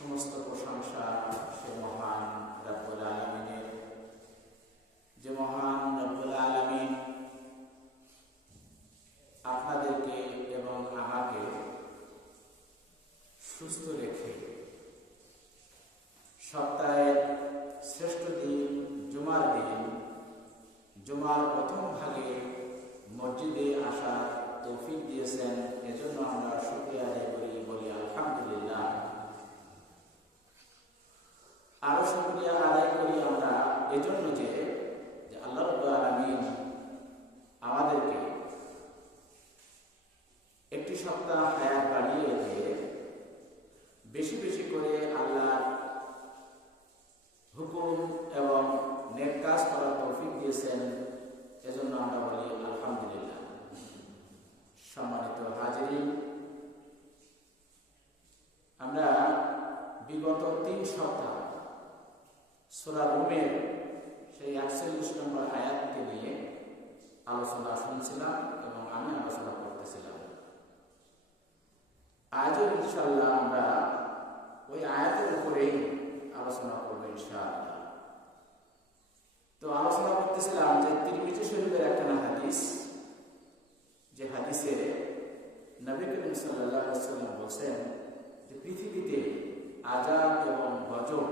সমস্ত প্রশংসা সে মহান রব্বুল আলামিনের, যে মহান রব্বুল আলামিন আপনাদেরকে এবং আমাকে সুস্থ রেখে সপ্তাহের শ্রেষ্ঠ দিন জুমার দিন, জুমার প্রথম ভাগে মসজিদে আসার তৌফিক দিয়েছেন। এজন্য আমরা শুকরিয়া আদায় করি, বলি আলহামদুলিল্লাহ। আরো শুকরিয়া আদায় করি আমরা এজন্য যে আল্লাহ রাব্বুল আলামিন আমাদেরকে একটি সপ্তাহ হায়াত বাড়িয়ে দিয়ে বেশি বেশি করে আল্লাহর হুকুম এবং নেক কাজ করার তৌফিক দিয়েছেন। এজন্য আমরা বলি আলহামদুলিল্লাহ। সম্মানিত হাজিরিন, আমরা বিগত 3 সপ্তাহ সূরা রুমের সেই 41 নম্বর আয়াতকে নিয়ে আলোচনা শুনছিলাম এবং আমি আলোচনা করতেছিলাম। আজও ইনশাআল্লাহ আমরা ওই আয়াতের উপরেই আলোচনা করবো ইনশাআল্লাহ। তো আলোচনা করতেছিলাম যে তিরমিজি শরীফের একটা হাদিস, যে হাদিসে নবী করিম সাল্লাল্লাহু আলাইহি ওয়াসাল্লাম বলেন যে পৃথিবীতে আযাব এবং গজব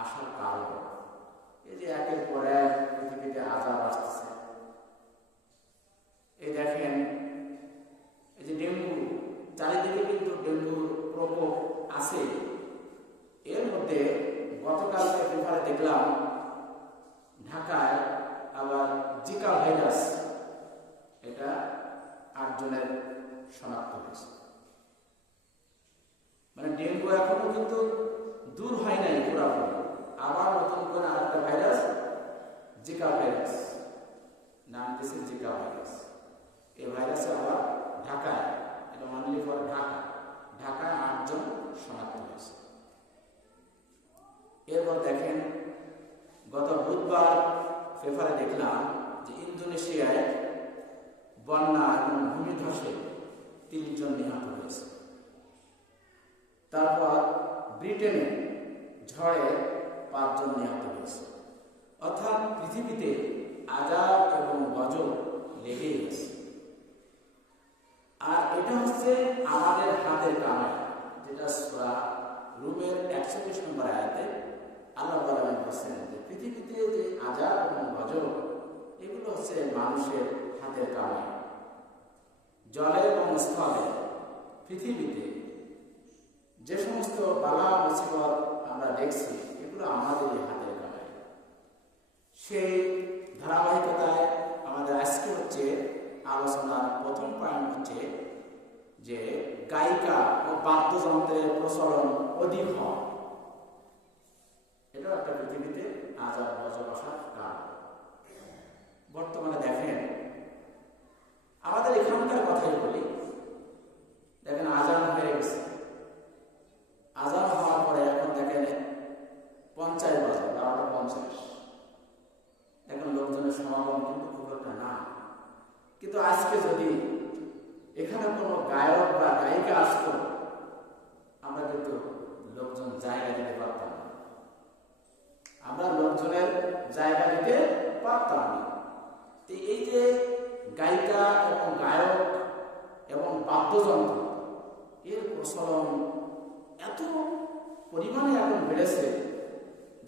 আসার কারণ এই যে একের পর এক পৃথিবীতে আযাব আসতেছে। এই দেখেন, এই যে ডেঙ্গু, চারিদিকে কিন্তু ডেঙ্গুর প্রকোপ আছে। এর মধ্যে গতকালকে পেপারে দেখলাম ঢাকায় আবার জিকা ভাইরাস, এটা 8 জনের শনাক্ত হয়েছে। মানে ডেঙ্গু এখনো কিন্তু দূর হয় নাই পুরোপুরি। আবার নতুন করে আরেকটা ভাইরাস, জিকা ভাইরাস, নাম দিয়েছে জিকা ভাইরাস। এই ভাইরাসে আবার ঢাকায়, এটা অনলি ফর ঢাকায় 8 জন শনাক্ত হয়েছে। এরপর দেখেন গত বুধবার পেপারে দেখলাম যে ইন্দোনেশিয়ায় বন্যা এবং ভূমিধসে 30 জন নিহত হয়েছে। তারপর ব্রিটেনে ঝড়ে 5 জন নিহত হয়েছে। অর্থাৎ পৃথিবীতে আযাব এবং গজব লেগেই গেছে। আর এটা হচ্ছে আমাদের হাতের কামাই, যেটা সূরা রুমের 41 নম্বর আয়াতে আল্লাহ বলেছেন যে পৃথিবীতে যে আযাব এবং গজব, এগুলো হচ্ছে মানুষের হাতের কামাই। জলে এবং স্থলে পৃথিবীতে যে সমস্ত বালা মুসিবত আমরা দেখছি, এগুলো আমাদেরই হাতের কামাই। সেই ধারাবাহিকতায় আমাদের আজকে হচ্ছে আলোচনার প্রথম পয়েন্ট হচ্ছে যে গায়িকা ও বাদ্যযন্ত্রের প্রচলন অধিক হয়। এটাও একটা পৃথিবীতে আযাব গজব আসার কারণ। বর্তমানে দেখেন, আমাদের এখানকার কথাই বলি, দেখেন আজান হয়ে গেছে। আজান হওয়ার পরে এখন দেখেন 50 বাজে, 12:50। এখন লোকজনের সমাগম কিন্তু খুব একটা না। কিন্তু আজকে যদি এখানে কোনো গায়ক বা গায়িকা আসতো, আমরা কিন্তু লোকজন জায়গা দিতে পারতাম না। আমরা লোকজনের জায়গা দিতে পারতাম না। তো এই যে গায়িকা এবং গায়ক এবং বাদ্যযন্ত্র, এর প্রচলন এত পরিমাণে এখন বেড়েছে।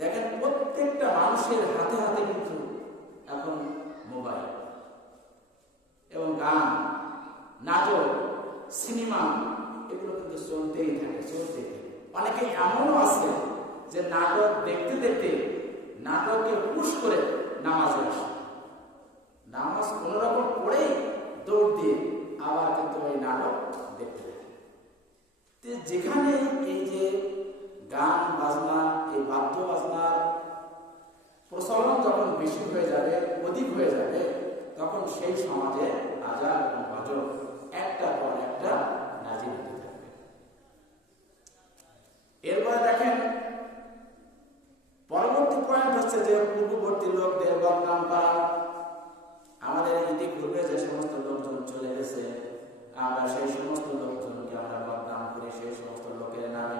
দেখেন প্রত্যেকটা মানুষের হাতে হাতে কিন্তু এখন মোবাইল, এবং গান, নাটক, সিনেমা, এগুলো কিন্তু চলতেই থাকে। অনেকে এমনও আছে যে নাটক দেখতে দেখতে নাটককে পুশ করে নামাজে আসে। নামাজ কোনোরকম পড়েই দৌড় দিয়ে আবার কিন্তু ওই নাটক দেখতে থাকে। যেখানে এই যে গান বাজনা, এই বাদ্য বাজনার প্রচলন যখন বেশি হয়ে যাবে, অধিক হয়ে যাবে, তখন সেই সমাজে আযাব এবং গজব একটার পর একটা নাজিল হতে থাকবে। এরপরে দেখেন পরবর্তী পয়েন্ট হচ্ছে যে পূর্ববর্তী লোকদের বদনাম করা। আমাদের ইতিপূর্বে যে সমস্ত লোকজন চলে গেছে, আমরা সেই সমস্ত লোকজনকে আমরা বদনাম করি, সেই সমস্ত লোকের নামে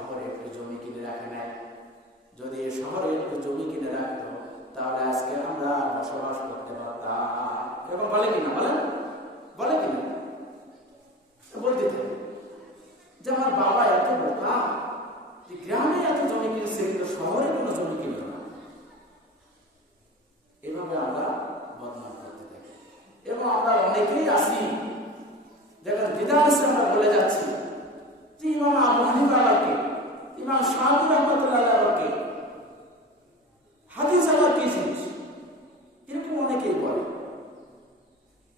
শহরে একটু জমি কিনে রাখে নাই, যদি এই শহরে একটু জমি কিনে রাখতো তাহলে আজকে আমরা বসবাস করতে পারতাম। এরকম বলে কিনা বলেন? বলে কিনা? বলতে থাকে যে আমার বাবা এত বোকা, গ্রামে এত জমি কিনছে কিন্তু শহরে কোনো জমি কিনল না। এভাবে আমরা বদনাম করতে থাকি এবং আমরা অনেকেই আসি দেখেন বিধানসে আমরা বলে যাচ্ছি যে ইমাম আবু হানিফা আলাকে, ইমাম শাফি রহমাতুল্লাহ আলাকে, হাদিস আবার কি জিনিস, এরকম অনেকেই বলে।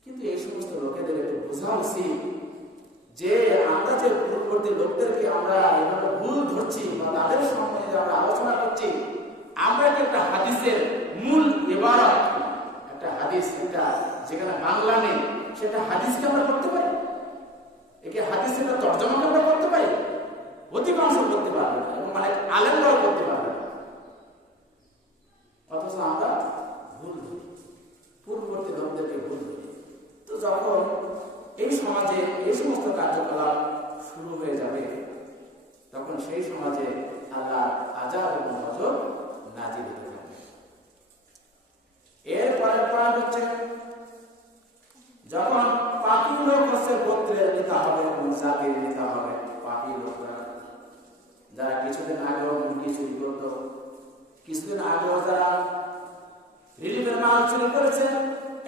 কিন্তু এই সমস্ত লোকেদের একটু বোঝা উচিত যে আমরা যে পূর্ববর্তী লোকদেরকে আমরা এভাবে ভুল ধরছি বা তাদের সম্বন্ধে আমরা আলোচনা করছি, আমরা একটা হাদিসের মূল ইবারত, একটা হাদিস এটা যেখানে বাংলা নেই সেটা হাদিসকে আমরা করতে পারি, একে হাদিসের তর্জমাকে আমরা করতে পারি, অধিকাংশ করতে পারবে না এবং অনেক আলেমরাও করতে পারবে না। অথচ আমরা ভুল ধরি, পূর্ববর্তী লোকদেরকে ভুল ধরি। তো যখন এই সমাজে এই সমস্ত কার্যকলাপ শুরু হয়ে যাবে তখন সেই সমাজে আল্লাহ আযাব এবং গজব নাযিল হতে থাকবে। এরপরে পয়েন্ট হচ্ছে যখন পাপী লোক হচ্ছে গোত্রের নেতা হবে এবং জাতির নেতা হবে। পাপী লোকরা যারা কিছুদিন আগেও মুরগি চুরি করতো, কিছুদিন আগেও যারা রিলিফের মাল চুরি করেছে,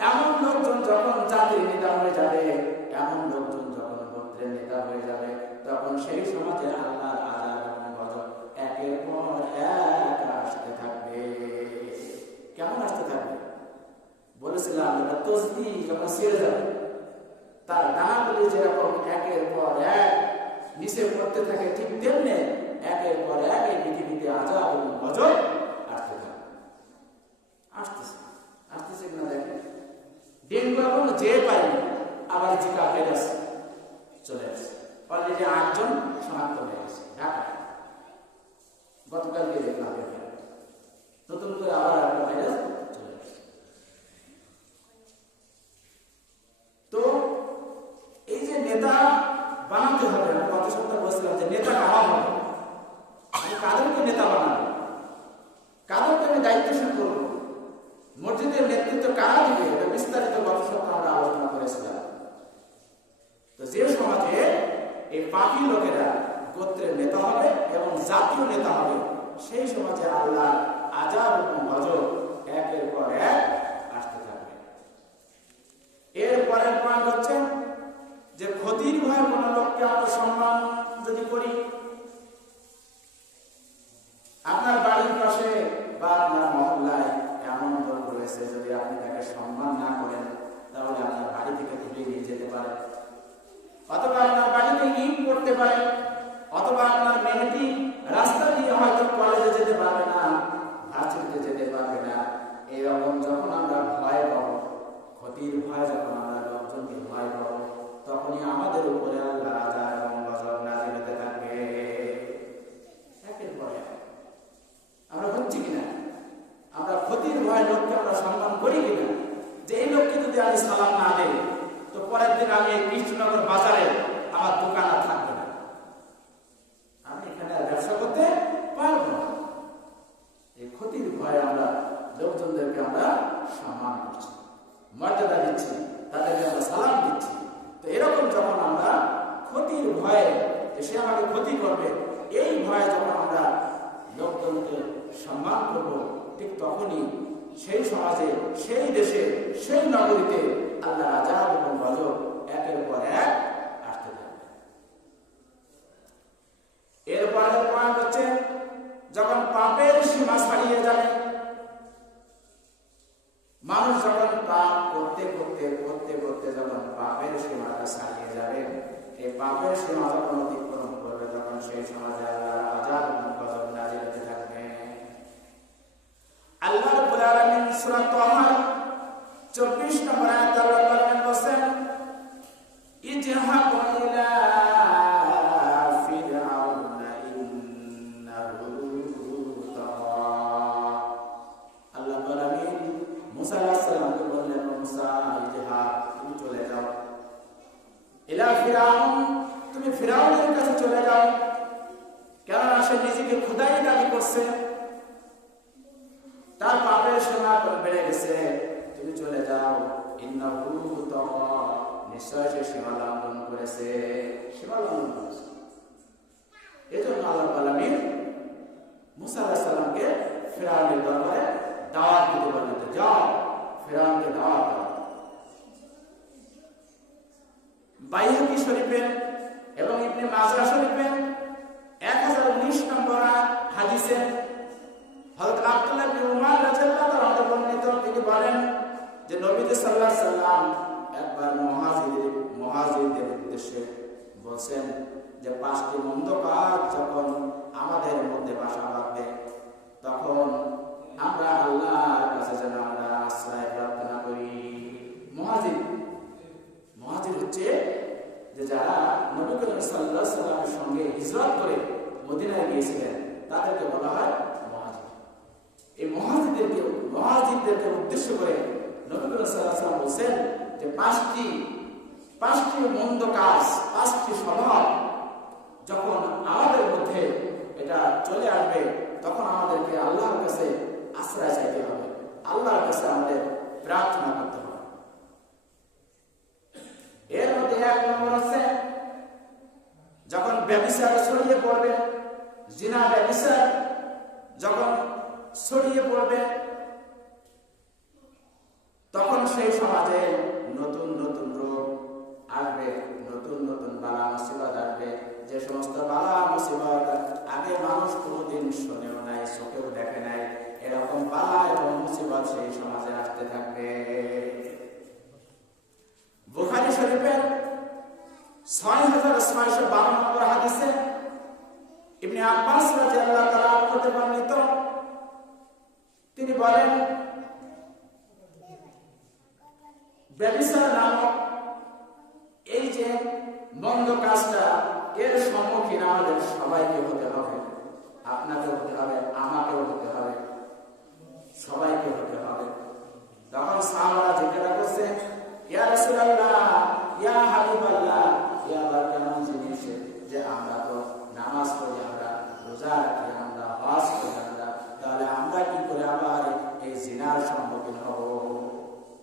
এমন লোকজন যখন জাতির নেতা হয়ে যাবে, এমন লোকজন যখন গোত্রের নেতা হয়ে যাবে, তখন সেই সমাজে আল্লাহর আযাব এবং গজব একের পর এক আসতে থাকবে। কেমন আসতে থাকবে? বলেছিলাম তসবিহ যখন ছিঁড়ে যাবে তার দানাগুলি যেরকম একের পর এক নিচে পড়তে থাকে, ঠিক তেমনি একের পর এক এই পৃথিবীতে আযাব এবং গজব আসতে থাকবে। আসতেছে আসতেছে কিনা দেখেন, ডেঙ্গু এখন যে পাইনি, আবার জিকা ভাইরাস চলে আসছে, অলরেডি 8 জন শনাক্ত হয়ে গেছে ঢাকায়। গতকালকে দেখলাম নতুন করে আবার একটা ভাইরাস চলে আসছে। তো এই যে নেতা বানাতে হবে, আমি গত সপ্তাহে বলছিলাম যে নেতা কারা হবে, আমি কাদেরকে নেতা বানাবো, কাদেরকে আমি দায়িত্বশীল করবো, মসজিদের নেতৃত্ব কারা দিবে, এটা বিস্তারিত গত সপ্তাহে আমরা আলোচনা করেছিলাম। তো যে সমাজে এই পাপী লোকেরা গোত্রের নেতা হবে এবং জাতীয় নেতা হবে, সেই সমাজে আল্লাহ আযাব এবং গজব একের পর এক আসতে থাকবে। এর পরের পয়েন্ট হচ্ছে যে ক্ষতির ভয়ে কোনো লোককে আমরা সম্মান যদি করি, আপনার বাড়ির পাশে বা আপনার মহল্লায় এমন লোক রয়েছে, যদি আপনি তাকে সম্মান না করেন তাহলে আপনার বাড়ি থেকে তুলে নিয়ে যেতে পারে, অথবা আপনার বাড়িতে ইট পড়তে পারে, অথবা আপনার মেয়েটি রাস্তা দিয়ে হয়তো কলেজে যেতে পারবে না, ভার্সিটিতে যেতে পারবে না। এইরকম যখন আমরা ভয় পাবো, ক্ষতির ভয় যখন আমরা লোকজনকে ভয় পাবো, তখনই আমাদের উপরে আল্লাহ আযাব এবং গজব নাযিল হতে থাকবে একের পর এক। আমরা হচ্ছি কিনা, আমরা ক্ষতির ভয় লোককে আমরা সম্মান করি কিনা, যে এই লোককে যদি আমি সালাম না দেই তো পরের দিন আমি এই কৃষ্ণনগর বাজারে আমার দোকান আর থাকবে না, আমি এখানে ব্যবসা করতে পারবো না। এই ক্ষতির ভয়ে আমরা লোকজনদেরকে আমরা সম্মান করছি, মর্যাদা দিচ্ছি, তাদেরকে আমরা সালাম দিচ্ছি। তো এরকম যখন আমরা ক্ষতির ভয়ে, যে সে আমাকে ক্ষতি করবে, এই ভয়ে যখন আমরা লোকজনকে সম্মান করব, ঠিক তখনই সেই সমাজে, সেই দেশে, সেই নগরীতে আল্লাহর আযাব এবং গজব একের পর এক আসতে থাকবে। এরপরে পয়েন্ট হচ্ছে যখন পাপের সীমা ছাড়িয়ে যাবে, মানুষ যখন পাপ করতে করতে করতে করতে যখন পাপের সীমাটা ছাড়িয়ে যাবে, এই পাপের সীমা যখন অতিক্রম করবে, তখন সেই সমাজে আল্লাহর আযাব এবং গজব নাযিল হতে থাকবে। আল্লাহ রাব্বুল আলামিন সূরা তাহা 24 নম্বর আয়াতে আল্লাহ বলেন, ইজহাবু ইলা ফিরআউনা ইন্নাহু তাগা। আল্লাহ বলেন মুসা আলাইহিস সালামকে বললেন, মুসা ইজহাব, তুমি চলে যাও, ইলা ফিরআউন, তুমি ফিরআউনের কাছে চলে যাও, সে নিজেকে খোদাই দাবি করছে, তার পাপের সীমা বেড়ে গেছে, তুমি চলে যাও, ইন্নাহু তাগা, নিশ্চয় সে সীমা লঙ্ঘন করেছে, সীমা লঙ্ঘন করেছে। এজন্য আল্লাহ রাব্বুল আলামিন মুসা আলাইহিস সালামকে ফিরআউনের দরবারে দাওয়াত দিতে বললেন, যাও ফিরআউনকে দাওয়াত দাও। বাইহাকী শরীফের এবং ইবনে মাজাহ শরীফের 1019 নম্বর হাদিসে হযরত আব্দুল্লাহ ইবনে উমর রাদিয়াল্লাহু তাআলা হতে বর্ণিত, তিনি বলেন যে নবী সাল্লাল্লাহু আলাইহি সাল্লাম একবার মুহাজিরদের উদ্দেশ্যে বলেন যে 5টি মন্দ কাজ যখন আমাদের মধ্যে বাসা বাঁধবে তখন আমরা আল্লাহর কাছে যেন আমরা আশ্রয় প্রার্থনা করি। মুহাজির হচ্ছে যে যারা নবী করিম সাল্লাল্লাহু আলাইহি সাল্লামের সঙ্গে হিজরত করে মদিনায় গিয়েছিলেন তাদেরকে বলা হয় মুহাজির। এই মুহাজিরদেরকে উদ্দেশ্য করে নবী করিম সাল্লাল্লাহু আলাইহি সাল্লাম বলেন যে 5টি মন্দ কাজ, 5টি স্বভাব যখন আমাদের মধ্যে এটা চলে আসবে তখন আমাদেরকে আল্লাহর কাছে আশ্রয় চাইতে হবে, আল্লাহর কাছে আমাদের প্রার্থনা করতে হবে। এর মধ্যে 1 নম্বর আছে যখন ব্যভিচার ছড়িয়ে পড়বে, জিনা ব্যভিচার যখন ছড়িয়ে পড়বে তখন সেই সমাজে নতুন নতুন রোগ আসবে, নতুন নতুন বালা মুসিবত আসবে, যে সমস্ত বালা মুসিবত আগে মানুষ কোনোদিন শুনেও নাই, চোখেও দেখে নাই, এরকম বালা এবং মুসিবত সেই সমাজে আসতে থাকবে। বুখারী শরীফের 6652 নম্বর হাদিসে ইবনে আব্বাস রাদিয়াল্লাহু তাআলা হতে বর্ণিত, তিনি বলেন ব্যভিচার নামক এই যে মন্দ কাজটা এর সম্মুখীন আমাদের সবাইকে হতে হবে, আপনাকেও হতে হবে, আমাকেও হতে হবে, সবাইকে হতে হবে। তখন সাহাবারা জিজ্ঞাসা করছে, ইয়া রাসূলুল্লাহ, ইয়া হাবিবাল্লাহ, ইয়া আল্লাহর কেমন জিনিস যে আমরা তো নামাজ পড়ি, আমরা রোজা রাখি, আমরা হজ করি, তাহলে আমরা কি করে আবার এই জিনার সম্মুখীন হব,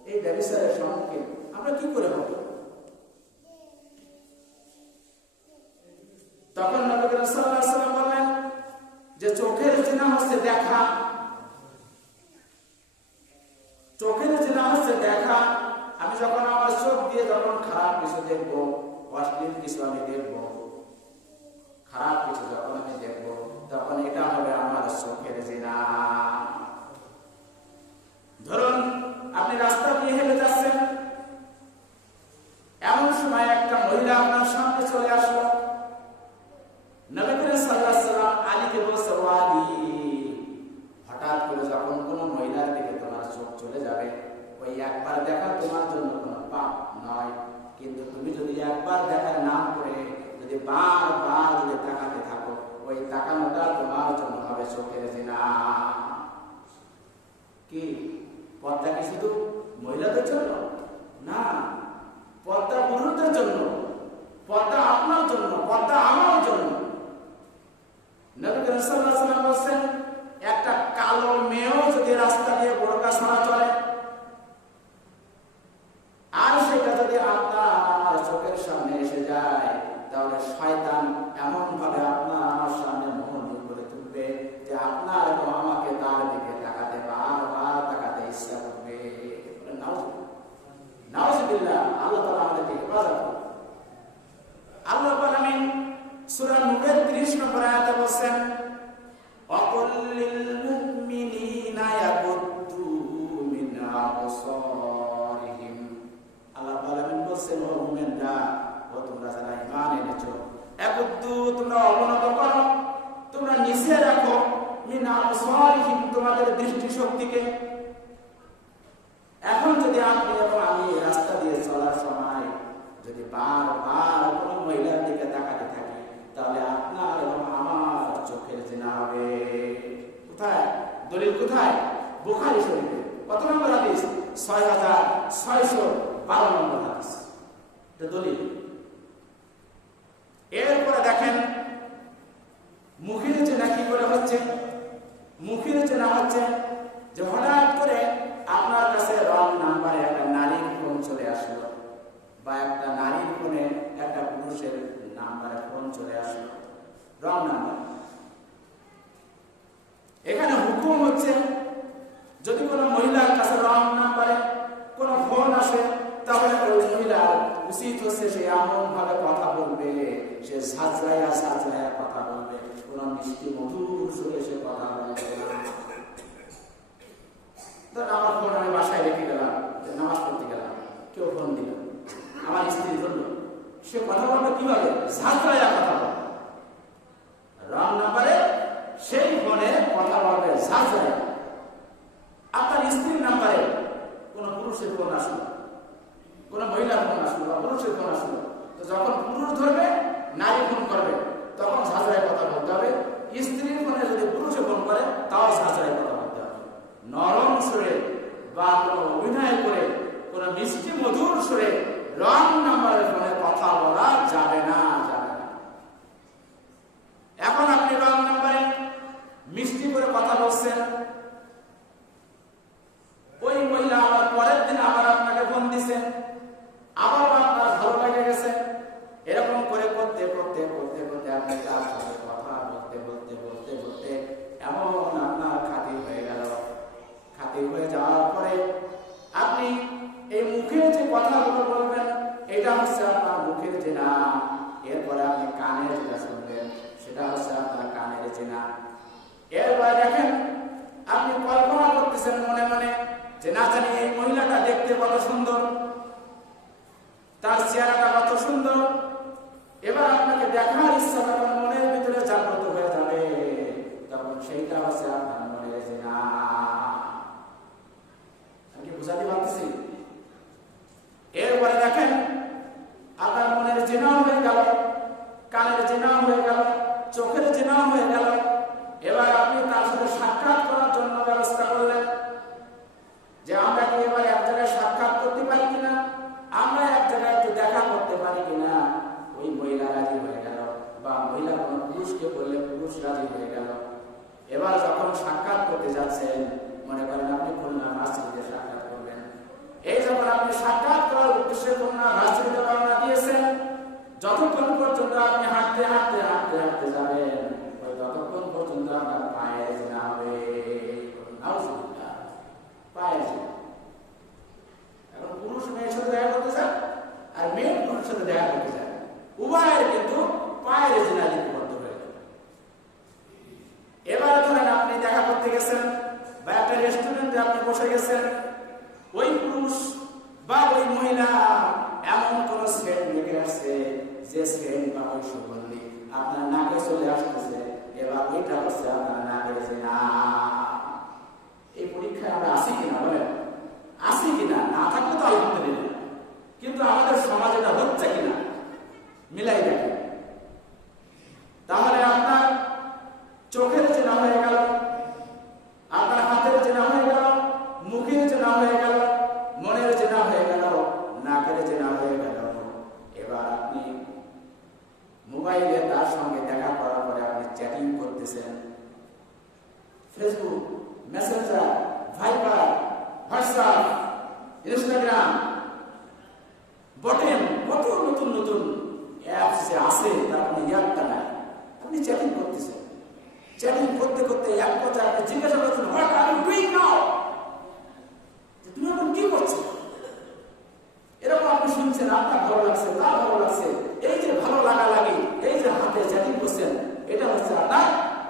এই ব্যভিচারের সম্মুখীন আমরা কি করে হব? তখন নবী করিম সাল্লাল্লাহু আলাইহি ওয়াসাল্লাম বললেন যে চোখের জিনা হচ্ছে দেখা, চোখের জিনা হচ্ছে দেখা। আমি যখন আমার চোখ দিয়ে যখন খারাপ কিছু দেখবো, অশ্লীল কিছু আমি দেখবো, খারাপ কিছু যখন আমি দেখবো তখন এটা হবে আমার চোখের জিনা। ধরুন আপনি রাস্তা দিয়ে হেঁটে যাচ্ছেন, এমন সময় একটা মহিলা আপনার সামনে চলে আসলো, নবী করিম সাল্লাল্লাহু আলাইহি ওয়াসাল্লাম আলীকে বলছে, ও আলী, হঠাৎ করে যখন কোনো মহিলার দিকে তোমার চোখ চলে যাবে, ওই একবার দেখা তোমার জন্য কোনো পাপ নয়, কিন্তু তুমি যদি একবার দেখার নাম করে যদি বারবার যদি তাকাতে থাকো, ওই তাকানোটা তোমার জন্য হবে চোখের জিনা। কি পর্দা কি শুধু মহিলাদের জন্য না, পর্দা পুরুষদের জন্য, পর্দা আপনার জন্য, পর্দা আমার জন্য। নবী করিম সাল্লাল্লাহু আলাইহি ওয়াসাল্লাম বলেন একটা কালো মেয়েও যদি রাস্তা দিয়ে বোরকা ছাড়া চলে আর সেটা যদি আপনার আমার চোখের সামনে এসে যায়, তাহলে শয়তান এমন ভাবে আপনার আমার সামনে মোহনী করে তুলবে যে আপনার এবং আমাকে তার দিকে তাকাতে, বারবার তাকাতে ইচ্ছা করবে। নাউযুবিল্লাহ, আল্লাহ তাআলা আমাদেরকে হেফাজত করুন। আল্লাহ রাব্বুল আলামিন সূরা নূরের 30 নম্বর আয়াতে বলেন, ওয়াকুল লিল মুমিনিনা ইয়াগুদ্দু মিন আবসারিহিম। আল্লাহ রাব্বুল আলামিন বলেন, ও মুমিনরা, ও তোমরা যারা ঈমান এনেছো, ইয়াগুদ্দু, তোমরা অবনত করো, তোমরা নিচে রাখো, মিন আবসারিহিম, তোমাদের দৃষ্টি শক্তিকে। এখন যদি আপনি এবং আমি রাস্তা দিয়ে চলার সময় যদি বারবার কোনো মহিলার দিকে তাকাতে থাকি, তাহলে আপনার এবং আমার চোখের জিনা হবে। কোথায় দলিল? কোথায়? বুখারী শরীফে কত নম্বর হাদিস? 6612 নম্বর হাদিস, এটা দলিল। এরপরে দেখেন মুখের যে করে হচ্ছে? মুখের জেনা হচ্ছে যে হঠাৎ করে আপনার কাছে রং নাম্বারে একটা নারীর ফোন চলে আসলো, বা একটা নারীর ফোনে একটা পুরুষের নাম্বারে ফোন চলে আসলো, রং নাম্বার। এখানে হুকুম হচ্ছে যদি কোনো মহিলার কাছে রং নাম্বারে কোনো ফোন আসে, তাহলে ওই মহিলার উচিত হচ্ছে সে এমন ভাবে কথা বলবে, সে ঝাঁঝরাইয়া ঝাঁঝরাইয়া কথা বলবে, কোনো মিষ্টি মধুর সুরে সে কথা বলবে না। আমার ফোন আমি বাসায় রেখে গেলাম, নামাজ পড়তে গেলাম, কেউ ফোন দিল, আমার স্ত্রী ধরল, সে কথা বলবে কিভাবে? ঝাঁঝরাইয়া কথা বলবে। রং নাম্বারে সেই ফোনে কথা বলবে ঝাঁঝরাইয়া। আপনার স্ত্রীর নাম্বারে কোন পুরুষের ফোন আসলো, কোন মহিলার ফোন আসলো বা পুরুষের ফোন আসলো, তো যখন পুরুষ ধরবে, নারী ফোন করবে, তখন ঝাঁঝরায় কথা বলতে হবে। স্ত্রীর ফোনে যদি পুরুষে ফোন করে, তাও ঝাঁঝরায় কথা বলতে হবে। নরম সুরে বা কোনো অভিনয় করে, কোনো মিষ্টি মধুর সুরে রং নাম্বারের ফোনে কথা বলা যাবে না, যাবে না। এখন আপনি রং নাম্বারে মিষ্টি করে কথা বলছেন, ওই মহিলা আবার পরের দিন আবার আপনাকে ফোন দিছে, আবার আপনার ভালো লেগে গেছে। এরকম করে করতে করতে করতে করতে আপনি তার সাথে কথা বলতে বলতে বলতে বলতে এমন আপনার খাতির হয়ে গেল। খাতির হয়ে যাওয়ার পরে আপনি এই মুখের যে কথাগুলো বলবেন, এটা হচ্ছে আপনার মুখের জেনা। এরপরে আপনি কানের যেটা শুনবেন, সেটা হচ্ছে আপনার কানের জেনা। এরপরে দেখেন আপনি কল্পনা করতেছেন মনে মনে যে না জানি এই মহিলাটা দেখতে কত সুন্দর, তার চেহারাটা কত সুন্দর। এবার আপনাকে দেখার ইচ্ছা যখন মনের ভিতরে জাগ্রত হয়ে যাবে, তখন সেইটা হচ্ছে আপনার মনের জেনা। আমি কি বুঝাতে পারতেছি? এরপরে দেখেন আপনার মনের জেনাও হয়ে গেল, কানের জেনাও হয়ে গেল, চোখের জেনাও হয়ে গেল। এবার আপনি তার সাথে সাক্ষাৎ করার জন্য ব্যবস্থা করলেন যে আমরা কি এবার এক জায়গায় সাক্ষাৎ করতে পারি কিনা, আমরা এক জায়গায় একটু দেখা করতে পারি কিনা। ওই মহিলা রাজি হয়ে গেল, বা মহিলা কোনো পুরুষকে বললে পুরুষ রাজি হয়ে গেল। এবার যখন সাক্ষাৎ করতে যাচ্ছেন, মনে করেন আপনি খুলনা ভার্সিটিতে সাক্ষাৎ করবেন। এই যখন আপনি সাক্ষাৎ করার উদ্দেশ্যে খুলনা ভার্সিটিতে রওনা দিয়েছেন, যতক্ষণ পর্যন্ত আপনি হাঁটতে হাঁটতে হাঁটতে হাঁটতে যাবেন, ওই ততক্ষণ পর্যন্ত আপনার পায়ে জেনা হবে। পায়ে জেনা। এখন পুরুষ মেয়ের সাথে দেখা করতে চান, আর মেয়ে পুরুষের সাথে দেখা করতে চান, উভয়ের কিন্তু পায়ের জেনা লিপিবদ্ধ হয়ে গেল। এবার ধরেন আপনি দেখা করতে গেছেন, বা একটা রেস্টুরেন্টে আপনি বসে গেছেন, ওই পুরুষ বা ওই মহিলা এমন কোন সেন্ট মেখে আসছে যে সেন্ট বা ওই সুগন্ধি আপনার নাকে চলে আসতেছে। এবার ওইটা হচ্ছে আপনার নাকের জেনা। এই পরীক্ষায় আমরা আসি কিনা বলেন? আসি কিনা? না থাকলে তো আলহামদুলিল্লাহ, কিন্তু আমাদের সমাজে এটা হচ্ছে কিনা মিলাই দেখেন। তাহলে আপনার চোখের জেনা হয়ে গেল, আপনার হাতের জেনা হয়ে গেল, মুখের জেনা হয়ে গেল, মনের জেনা হয়ে গেল, নাকের জেনা হয়ে গেল। এবার আপনি মোবাইলে তার সঙ্গে দেখা করার পরে আপনি চ্যাটিং করতেছেন, ফেসবুক, মেসেঞ্জার, ভাইবার, হোয়াটসঅ্যাপ, ইনস্টাগ্রাম, বটেন, কত নতুন নতুন অ্যাপস যে আছে তার কোনো ইয়াদটা নাই। আপনি চ্যাটিং করতেছেন, চ্যাটিং করতে করতে এক পর্যায়ে আপনি জিজ্ঞাসা করছেন, what are you doing now? তুমি এখন কি করছো? এরকম আপনি শুনছেন, আপনার ভালো লাগছে, তার ভালো লাগছে। এই যে ভালো লাগা লাগে, এই যে হাতে চ্যাটিং করছেন, এটা হচ্ছে আপনার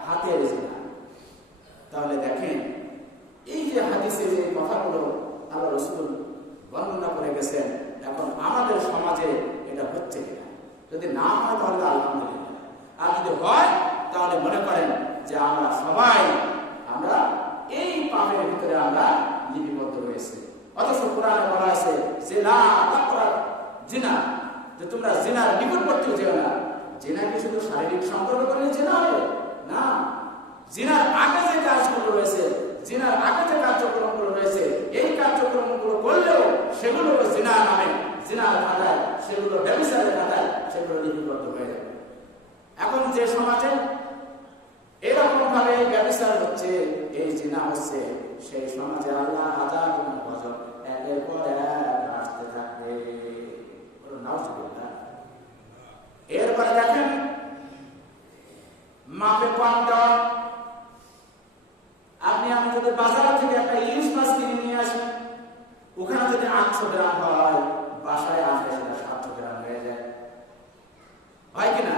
হাতের জেনা। তাহলে দেখেন এই যে হাদিসে যে কথাগুলো আল্লাহ রাসূল বর্ণনা করে গেছেন, এখন আমাদের সমাজে এটা হচ্ছে কিনা? যদি না হয় তাহলে আলহামদুলিল্লাহ, আর যদি হয় তাহলে মনে করেন যে আমরা সবাই আমরা এই পাপের ভিতরে আমরা লিপিবদ্ধ রয়েছে। অথচ কোরআনে বলা আছে যে না তাকরা জিনা, যে তোমরা জিনার নিকটবর্তী যেও না। জিনা কি শুধু শারীরিক সম্পর্ক করে জিনা হবে? না, জিনার আগে যে কাজগুলো রয়েছে, জিনার আগে যে কার্যক্রমগুলো রয়েছে, এই কার্যক্রমগুলো করলেও সেগুলো জিনা নামে, জিনার খাতায়, সেগুলো ব্যবসায়ের খাতায় সেগুলো লিপিবদ্ধ হয়ে যাবে। এখন যে সমাজে এরকম ক্যান্সার হচ্ছে, এই জিনা হচ্ছে, সেই সমাজে আল্লাহ আযাব এবং গজব একের পর এক আসতে থাকবে। নাউজুবিল্লাহ। এরপরে দেখেন মাপে কম দেওয়া। আপনি আমি যদি বাজার থেকে একটা ইলিশ মাছ কিনে নিয়ে আসেন, ওখানে যদি 800 গ্রাম হয়, বাসায় আসলে সেটা 700 গ্রাম হয়ে যায়, হয় কিনা?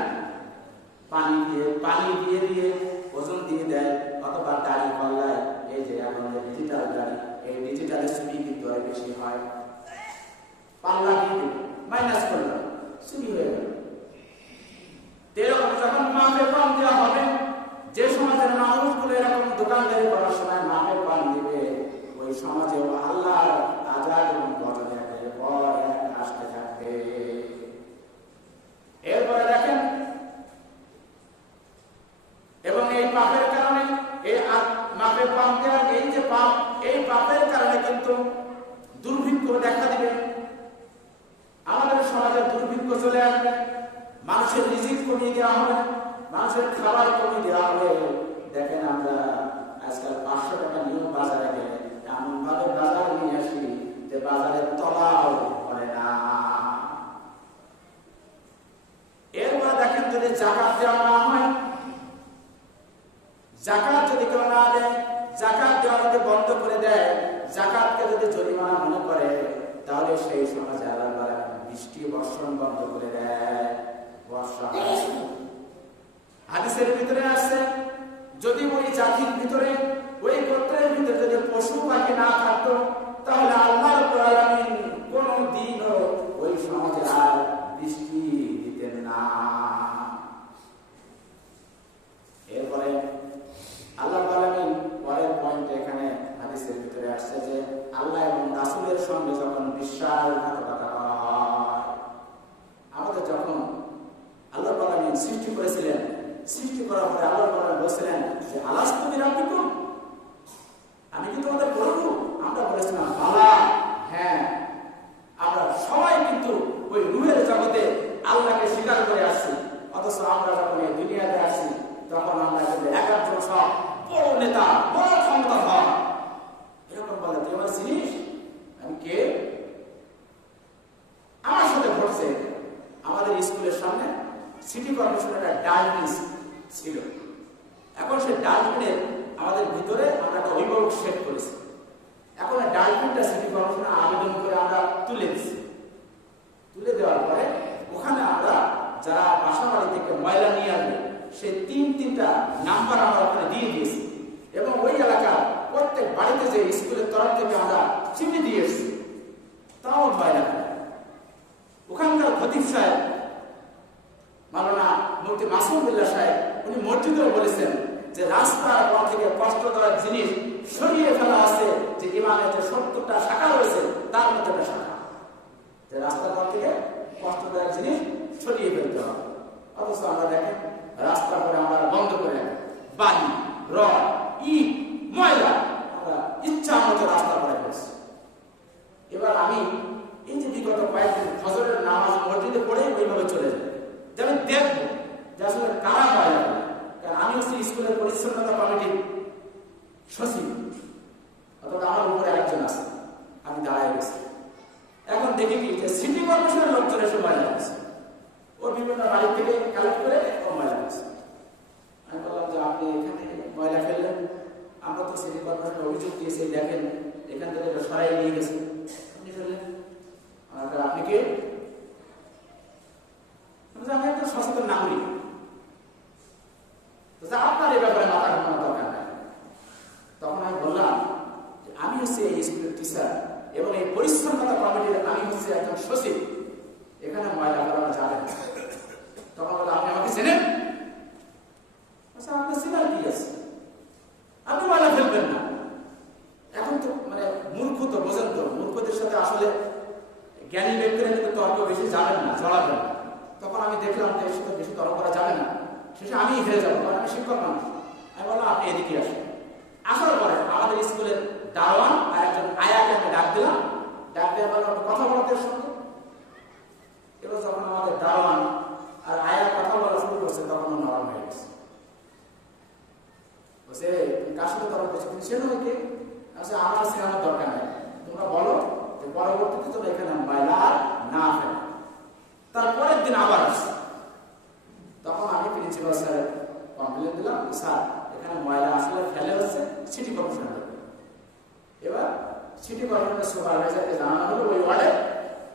পানি দিয়ে ওজন দিয়ে দেয়, অথবা দাড়ি পাল্লায়, এই যে এখন ডিজিটাল দাড়ি, এই ডিজিটালের ছবি কিন্তু আরো বেশি হয়। পাল্লা দিয়ে মাইনাস করলাম, ছবি হয়ে গেল। এরকম যখন মাপে কম দেওয়া হবে, যে সমাজের মানুষগুলো এরকম দোকানদারি করার সময় মাপে কম দিবে, ওই সমাজে আল্লাহর আযাব এবং গজব একের পর এক আসতে থাকবে। এরপরে দেখেন, এবং এই পাপের কারণে, এই মাপে কম দেওয়ার এই যে পাপ, এই পাপের কারণে কিন্তু দুর্ভিক্ষ দেখা দিবে। আমাদের সমাজে দুর্ভিক্ষ চলে আসবে, মানুষের রিজিক কমিয়ে দেওয়া হবে, মানুষের খাবার কমিয়ে দেওয়া হবে। দেখেন আমরা আজকাল 500 টাকা নিয়েও বাজারে গেলে এমন ভাবে বাজার নিয়ে আসি যে বাজারের তলাও করে না। এরপরে দেখেন, যদি যাকাত দেওয়া না হয়, যাকাত যদি কেউ না দেয়, যাকাত দেওয়া যদি বন্ধ করে দেয়, যাকাতকে যদি জরিমানা মনে করে, তাহলে সেই সমাজে আল্লাহ বৃষ্টি বর্ষণ বন্ধ করে দেয়, বর্ষা। হাদিসের ভিতরে আসছে, যদি ওই জাতির ভিতরে, ওই গোত্রের ভিতরে যদি পশু পাখি না থাকতো, তাহলে আল্লাহ রাব্বুল আলামিন কোন দিনও ওই সমাজে আর বৃষ্টি দিতেন না। এরপরে আল্লাহ রাব্বুল আলামিন পরের পয়েন্ট এখানে হাদিসের ভিতরে আসছে যে আল্লাহ এবং রাসূলের সঙ্গে যখন বিশ্বাসঘাতকতা করা হয়, আমাদের যখন আল্লাহ রাব্বুল আলামিন সৃষ্টি করেছিলেন, সৃষ্টি করার পরে আল্লাহ রাব্বুল আলামিন বলেছিলেন যে আলাস্তু বিরাব্বিকুম, আমি কি তোমাদের প্রভু? আমরা বলেছিলাম বালা, হ্যাঁ। আমরা সবাই কিন্তু ওই রূহের জগতে আল্লাহকে স্বীকার করে আসছি, অথচ আমরা যখন এই দুনিয়াতে আসছি, তখন আমরা কিন্তু একজন সব বড় নেতা, বড় ক্ষমতা হয়, এরকম বলে, তুই আমার চিনিস? আমি কে? আমার সাথে ঘটছে, আমাদের স্কুলের সামনে সিটি কর্পোরেশনের একটা ডাস্টবিন ছিল। এখন সেই ডাস্টবিনের আমাদের ভিতরে আমরা একটা অভিভাবক সেট করেছি। এখন ডাস্টবিনটা সিটি কর্পোরেশনে আবেদন করে আমরা তুলে দিচ্ছি। তুলে দেওয়ার পরে ওখানে আমরা যারা বাসা বাড়ি থেকে ময়লা নিয়ে আসবে, সেই তিনটা নাম্বার আমরা ওখানে দিয়ে দিয়েছি, এবং ওই এলাকার প্রত্যেক বাড়িতে যে স্কুলের তরফ থেকে আমরা চিঠি দিয়ে এসেছি, তাও ময়লা। ওখানকার খতিব সাহেব মাওলানা মুফতি মাসুমুল্লাহ সাহেব, উনি মসজিদেও বলেছেন যে রাস্তার পর থেকে কষ্টদায়ক জিনিস সরিয়ে ফেলা আছে, যে ইমানের যে 70টা শাখা রয়েছে তার মধ্যে একটা শাখা, যে রাস্তার পর থেকে কষ্টদায়ক জিনিস সরিয়ে ফেলতে হবে। অথচ আমরা দেখেন রাস্তার পরে আমরা বন্ধ করে রাখি, বালি, রড, ইট, ময়লা আমরা ইচ্ছা মতো রাস্তার পরে ফেলছি। এবার আমি এই যে বিগত কয়েকদিন ফজরের নামাজ মসজিদে পড়ে ওইভাবে চলে যাই, যে আমি দেখবো যে আসলে কারা ময়লা করে। কারণ আমি হচ্ছি স্কুলের পরিচ্ছন্নতা কমিটির সচিব, অথবা আমার উপরে একজন আছে, আমি দাঁড়ায় গেছি। এখন দেখি কি যে সিটি কর্পোরেশনের লোকজন এসে ময়লা আছে, ওর বিভিন্ন বাড়ি থেকে কালেক্ট করে ও ময়লা আছে। আমি বললাম যে আপনি এখানে ময়লা ফেললেন, আমরা তো সিটি কর্পোরেশনের অভিযোগ দিয়েছি, দেখেন এখান থেকে সরাই নিয়ে গেছে, আপনি ফেললেন, আপনি কে? আমি একটা সচেতন নাগরিক, আপনার এই ব্যাপারে মাথা ঘামানোর দরকার নাই। তখন আমি বললাম যে আমি হচ্ছে এই স্কুলের টিচার এবং এই পরিচ্ছন্নতা কমিটির আমি হচ্ছে একজন সচিব, এখানে ময়লা ফেলানো যাবে না। তখন বললাম আপনি আমাকে চেনেন? আপনার চেনার কি আছে, আপনি ময়লা ফেলবেন না। এখন তো মানে মূর্খ তো বোঝেন, তো মূর্খদের সাথে আসলে জ্ঞানী ব্যক্তিরা কিন্তু তর্ক বেশি যাবেন না, জড়াবেন না। তখন আমি দেখলাম যে এর সাথে বেশি তর্ক করা যাবে না, শেষে আমি হেরে যাবো, কারণ আমি শিক্ষক মানুষ। আমি বললাম আপনি এদিকে আসেন। আসার পরে আমাদের স্কুলের দারোয়ান আর একজন আয়াকে আমি ডাক দিলাম, ডাক দিয়ে বললাম কথা বলতে সঙ্গে। এবার যখন আমাদের দারোয়ান আর আয়া কথা বলা শুরু করছে, তখন ও নরম হয়ে গেছে। বলছে কার সাথে তর্ক করছো? তুমি চেনো কে? আচ্ছা আমার চেনার দরকার নেই, তোমরা বলো যে পরবর্তীতে তোমরা এখানে ময়লা না ফেলো। তারপরের দিন আবার আসছে, তখন আমি প্রিন্সিপাল স্যার কমপ্লেন দিলাম, স্যার এখানে ময়লা আসলে ফেলে হচ্ছে সিটি কর্পোরেশনের। এবার সিটি কর্পোরেশনের সুপারভাইজারকে জানানো হলো ওই ওয়ার্ডে,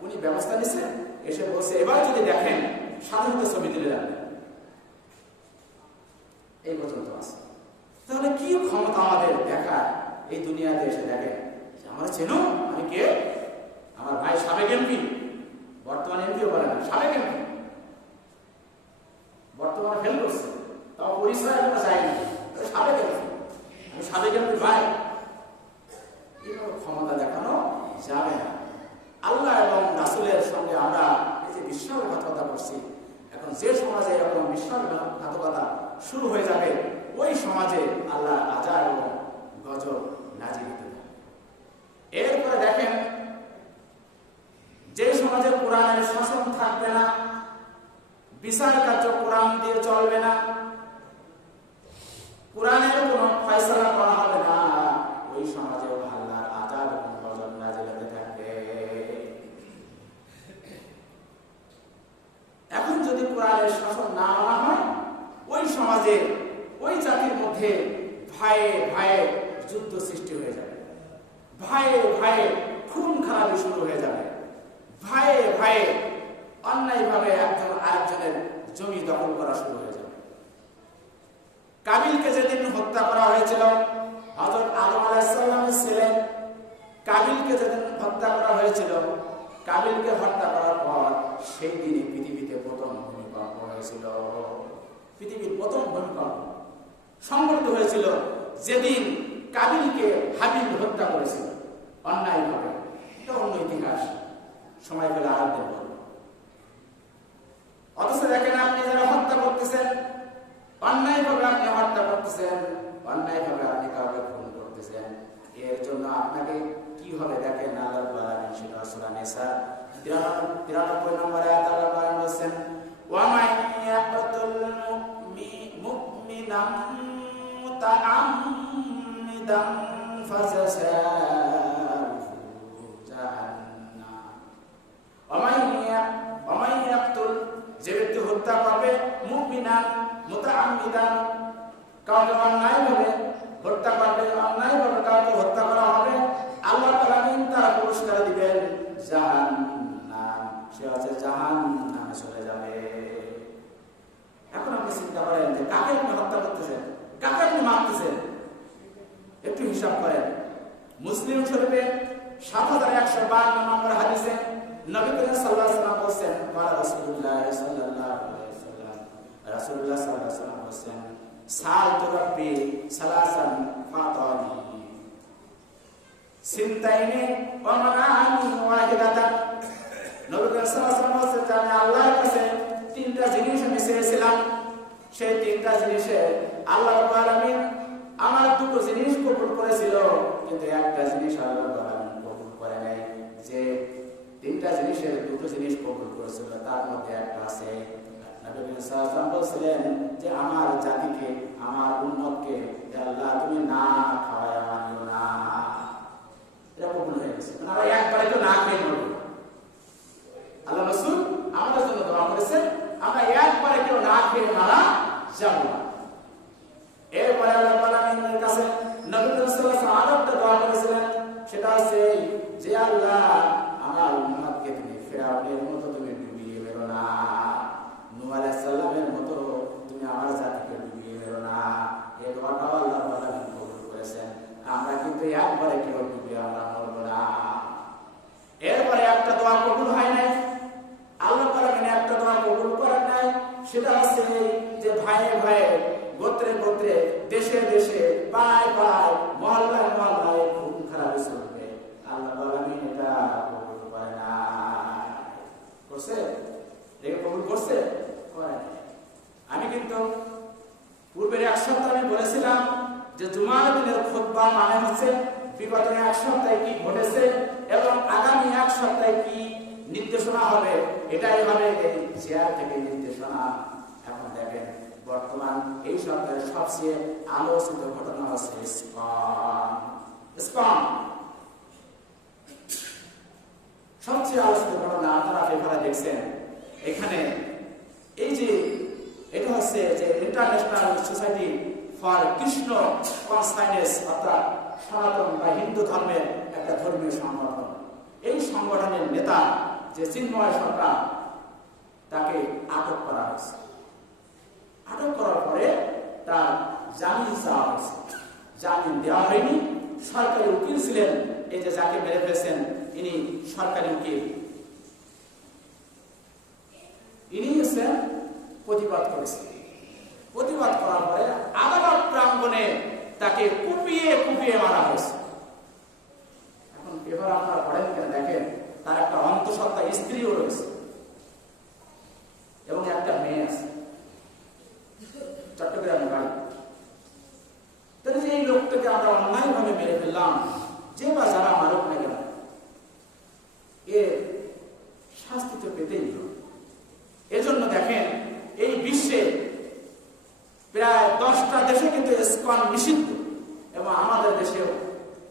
উনি ব্যবস্থা নিচ্ছে, এসে বলছে এবার যদি দেখেন সাধারণত ছবি তুলে রাখবেন। এই পর্যন্ত আছে। তাহলে কি ক্ষমতা আমাদের দেখা এই দুনিয়াতে এসে দেখেন আমরা চেনো আমি কে? আমার ভাই সাবেক এমপি, বর্তমানে এমপিও বলে না, সাবেক এমপি, বর্তমানে ফেল করছে, তাও পরিচয় একটা যায়নি, সাবেক এমপি, আমি সাবেক এমপি ভাই। এইভাবে ক্ষমতা দেখানো যাবে না। আল্লাহ এবং রাসূলের সঙ্গে আমরা এই যে বিশ্বাসঘাতকতা করছি, এখন যে সমাজে এরকম বিশ্বাসঘাতকতা শুরু হয়ে যাবে, ওই সমাজে আল্লাহ আযাব এবং গজব নাজিল হতে থাকবে। এরপরে দেখেন, যে সমাজে কোরআনের শাসন থাকবে না, বিচার কার্য কোরআন দিয়ে চলবে না, কোরআনের কোন ফয়সালা করা হবে না, ওই সমাজেও আল্লাহর আযাব এবং গজব নাজিল হতে থাকবে। এখন যদি কোরআনের শাসন না মানা হয়, ওই সমাজে ওই জাতির মধ্যে ভাইয়ে ভাইয়ে যুদ্ধ সৃষ্টি হয়ে যাবে, ভাইয়ে ভাইয়ে খুন খারাপি শুরু হয়ে যাবে, ভাইয়ে ভাইয়ে অন্যায়ভাবে একজন আরেকজনের জমি দখল করা শুরু হয়ে যাবে। কাবিলকে যেদিন হত্যা করা হয়েছিল, হযরত আদম আলাইহিস সালামের ছেলে কাবিলকে যেদিন হত্যা করা হয়েছিল, কাবিলকে হত্যা করার পর সেই দিনই পৃথিবীতে প্রথম ভূমিকম্প হয়েছিল। পৃথিবীর প্রথম ভূমিকম্প সংঘটিত হয়েছিল যেদিন কাবিলকে হাবিল হত্যা করেছিল অন্যায়ভাবে। এটা অন্য ইতিহাস, সময় পেলে আর দিন বলব। অথচ দেখেন, আপনি যারা হত্যা করতেছেন, অন্যায়ভাবে আপনি হত্যা করতেছেন, অন্যায়ভাবে আপনি কাউকে খুন করতেছেন, এর জন্য আপনাকে কি হবে দেখেন। আল্লাহ রাব্বুল আলামিন সূরা নিসা 93 নম্বর আয়াত আল্লাহ বলেন, ওয়া মান ইয়াকতুল মুমিনান মুতাআম্মিদান ফাজাযাউহু জাহান্নাম। ওয়া মান ইয়াকতুল, যে ব্যক্তি হত্যা করবে, মুমিনান মুতাআম্মিদান, কাউকে অন্যায়ভাবে হত্যা করবে, অন্যায়ভাবে কাউকে হত্যা করা হবে, আল্লাহ তাআলা তার পুরস্কার দিবেন জাহান্নাম, সে হচ্ছে জাহান্নামে চলে যাবে। এখন আপনি চিন্তা করেন যে কাকে আপনি হত্যা করতেছেন, কাকে আপনি মারতেছেন, একটু হিসাব করেন। মুসলিম শরীফে 7152 নম্বর হাদিসে নবী করিম সাল্লাল্লাহু আলাইহি ওয়াসাল্লাম বলেন, ওয়া রাসূলুল্লাহ সাল্লাল্লাহু আলাইহি ওয়াসাল্লাম, রাসূলুল্লাহ সাল্লাল্লাহু আলাইহি ওয়াসাল্লাম বলেন, সালতু রাব্বি সালাসান ফাতানি সিনতাইনি ওয়া মানানি ওয়াহিদাতান। নবী করিম সাল্লাল্লাহু আলাইহি ওয়াসাল্লাম বলেন, আমি আল্লাহর কাছে তিনটা জিনিস আমি চেয়েছিলাম, সেই তিনটা জিনিসে আল্লাহ রাব্বুল আলামিন আমার দুটো জিনিস কবুল করেছিল, কিন্তু একটা জিনিস আল্লাহ রাব্বুল আলামিন কবুল করে নাই। যে তিনটা জিনিসের দুটো জিনিস কবুল করেছিল, তার মধ্যে একটা আছে নবী করিম সাল্লাল্লাহু আলাইহি ওয়াসাল্লাম বলেছিলেন যে আমার জাতিকে, আমার উম্মতকে আল্লাহ তুমি না খাওয়ায় মানিও না। এটা কবুল হয়ে গেছে। আমরা একবারে তো না খেয়ে মরব। আল্লাহ রাসূল আমাদের জন্য দোয়া করেছেন, আমরা একবারে কেউ না খেয়ে মারা যাব না। এরপরে আল্লাহ তাআলার কাছে নবী করিম সাল্লাল্লাহু আলাইহি ওয়াসাল্লাম আরেকটা দোয়া করেছিলেন, সেটা হচ্ছে যে আল্লাহ আমার উম্মতকে তুমি ফিরআউনের মতো তুমি ডুবিয়ে মেরো না, নূহ আলাইহিস সালামের মতো তুমি আমার জাতিকে ডুবিয়ে মেরো না। এই দোয়াটাও আল্লাহ তাআলা কবুল করেছেন। আমরা কিন্তু একবারে কেউ ডুবিয়ে আমরা মরব না। এরপরে একটা দোয়া কবুল হয় নাই, আল্লাহ তাআলা একটা দোয়া কবুল করেন নাই, সেটা হচ্ছে যে ভাইয়ে ভাইয়ে, গোত্রে গোত্রে, দেশে দেশে, পাড়ায় পাড়ায়, মহল্লায় মহল্লায় খুন খারাপি চলবে। আল্লাহ তাআলা এটা কবুল করে না। করছে? এটা কবুল করছে? করে নাই। আমি কিন্তু পূর্বের এক সপ্তাহে আমি বলেছিলাম যে জুমার দিনের খুতবা মানে হচ্ছে বিগত এক সপ্তাহে কি ঘটেছে এবং আগামী এক সপ্তাহে কি নির্দেশনা হবে, এটাই হবে এই চেয়ার থেকে নির্দেশনা। এখন দেখেন বর্তমান এই সরকারের সবচেয়ে আলোচিত ঘটনা হচ্ছে ইসকন। সবচেয়ে আলোচিত ঘটনা আপনারা পেপারে দেখছেন। এখানে এই যে এটা হচ্ছে যে ইন্টারন্যাশনাল সোসাইটি ফর কৃষ্ণ কনসাইনেস, অর্থাৎ সনাতন বা হিন্দু ধর্মের একটা ধর্মীয় সংগঠন। এই সংগঠনের নেতা যে চিন্ময় সরকার, তাকে আটক করা হয়েছে। আটক করার পরে তার জামিন চাওয়া হয়েছে, জামিন দেওয়া হয়নি। সরকারি উকিল ছিলেন, এই যে যাকে মেরে ফেলেছেন ইনি সরকারি উকিল, ইনি হচ্ছেন প্রতিবাদ করেছেন। প্রতিবাদ করার পরে আদালত প্রাঙ্গণে তাকে কুপিয়ে কুপিয়ে মারা হয়েছে। এখন পেপার আপনারা পড়েন কেন, দেখেন তার একটা অন্তঃসত্ত্বা স্ত্রীও রয়েছে এবং একটা মেয়ে আছে, চট্টগ্রামে বাড়ি। তাহলে যে এই লোকটাকে আমরা অন্যায় ভাবে মেরে ফেললাম, যে বা যারা মারক না কেন, এর শাস্তি তো পেতেই হবে। এজন্য দেখেন এই বিশ্বে প্রায় 10টা দেশে কিন্তু ইসকন নিষিদ্ধ, এবং আমাদের দেশেও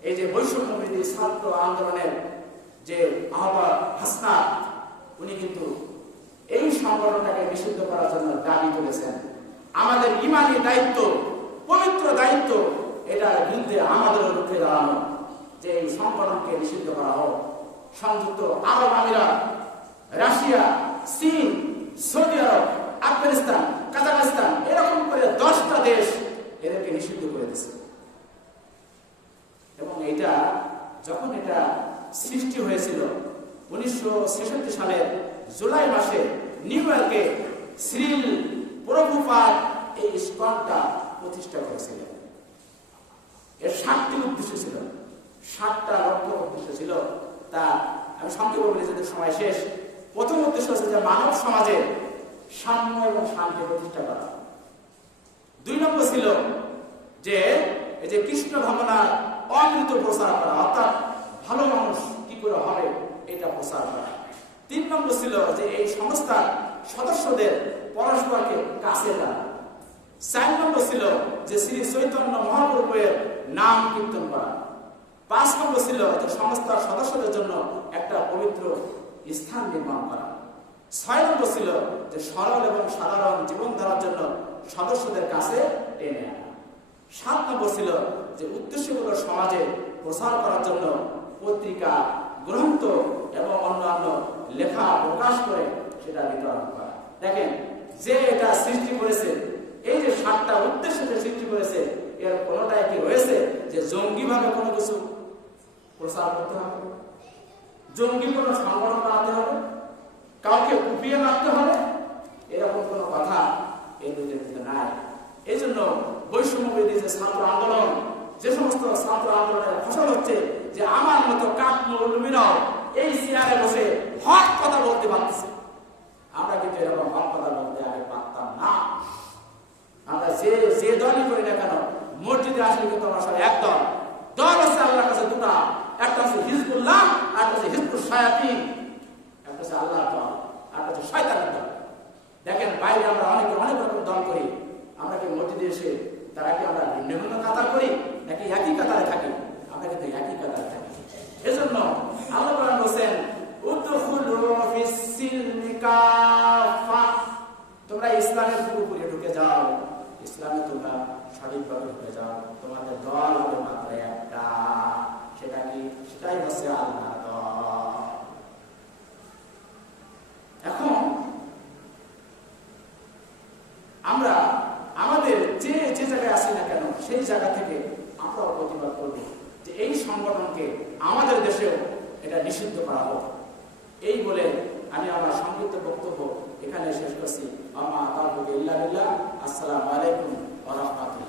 এই যে বৈষম্য বিরোধী ছাত্র আন্দোলনের যে আহ্বায়ক হাসনা, উনি কিন্তু এই সংগঠনটাকে নিষিদ্ধ করার জন্য দাবি তুলেছেন। আমাদের ইমানি দায়িত্ব, পবিত্র দায়িত্ব, এটার বিরুদ্ধে আমাদেরও রুখে দাঁড়ানো, যে এই সংগঠনকে নিষিদ্ধ করা হোক। সংযুক্ত আরব আমিরাত, রাশিয়া, চীন, সৌদি আরব, আফগানিস্তান, কাজাখস্তান, এরকম করে 10টা দেশ এদেরকে নিষিদ্ধ করে দিয়েছে। এবং এটা যখন এটা সৃষ্টি হয়েছিল 1966 সালের জুলাই মাসে নিউ ইয়র্কে সিরিল প্রভুপাদ এই ইসকনটা প্রতিষ্ঠা করেছিলেন। এর 7টি উদ্দেশ্য ছিল, 7টা লক্ষ্য উদ্দেশ্য ছিল। তা আমি সংক্ষেপে বলি, যদি সময় শেষ। প্রথম উদ্দেশ্য হচ্ছে যে মানব সমাজে সাম্য এবং শান্তি প্রতিষ্ঠা করা। 2 নম্বর ছিল যে এই যে কৃষ্ণ ভাবনার অমৃত প্রচার করা, অর্থাৎ ভালো মানুষ কি করে হবে এটা প্রচার করা। 3 নম্বর ছিল যে এই সংস্থার সদস্যদের পরস্পরকে কাছে রাখা। 4 নম্বর ছিল যে শ্রী চৈতন্য মহাপ্রভুর নাম কীর্তন করা। 5 নম্বর ছিল যে সংস্থার সদস্যদের জন্য একটা পবিত্র স্থান নির্মাণ করা। 6 নম্বর ছিল যে সরল এবং সাধারণ জীবনধারার জন্য সদস্যদের কাছে টেনে আনা। 7 নম্বর ছিল যে উদ্দেশ্যগুলো সমাজে প্রচার করার জন্য পত্রিকা, গ্রন্থ এবং অন্যান্য লেখা প্রকাশ করে সেটা বিতরণ করা। দেখেন যে এটা সৃষ্টি করেছে, এই যে 7টা উদ্দেশ্য যে সৃষ্টি করেছে, এর কোনোটাই কি রয়েছে যে জঙ্গিভাবে কোনো কিছু প্রচার করতে হবে, জঙ্গি কোনো সংগঠন বানাতে হবে, কাউকে কুপিয়ে মারতে হবে, এরকম কোনো কথা এই দুইটার ভিতরে নাই। এই জন্য বৈষম্য বিরোধী যে ছাত্র আন্দোলন, যে সমস্ত ছাত্র আন্দোলনের ফসল হচ্ছে যে আমার মতো কাঠমৌলবীরাও এই চেয়ারে বসে হক কথা বলতে পারতেছে। আমরা কিন্তু এরকম হক কথা বলতে আগে পারতাম না। আমরা যে দলই করি না কেন, মসজিদে আসলে কিন্তু আমরা সব এক দল। দল হচ্ছে আল্লাহর কাছে দুটা, একটা হচ্ছে হিজবুল্লাহ, আর একটা হচ্ছে হিজবুল শায়াতিন। একটা হচ্ছে আল্লাহর দল, আর একটা হচ্ছে শয়তানের দল। দেখেন বাইরে আমরা অনেক রকম দল করি, আমরা কি মসজিদে এসে তারা কি আমরা ভিন্ন ভিন্ন কাতার করি নাকি একই কাতারে থাকি? আমরা কিন্তু একই কাতারে থাকি। এজন্য আল্লাহ বলেন, উদখুলু ফিস সিলমি কাফা, তোমরা ইসলামের পুরোপুরি ঢুকে যাও, ইসলামে তোমরা সঠিকভাবে ঢুকে যাও। তোমাদের দল হবে মাত্র একটা, সেটা কি? সেটাই হচ্ছে আল্লাহর দল। এখন আমরা আমাদের যে জায়গায় আসি না কেন, সেই জায়গা থেকে আমরাও প্রতিবাদ করব যে এই সংগঠনকে আমাদের দেশেও এটা নিষিদ্ধ করা হোক। এই বলে আমি আমার সংক্ষিপ্ত বক্তব্য এখানে শেষ করছি। আসসালামু আলাইকুম ওয়া রাহমাতুল্লাহ।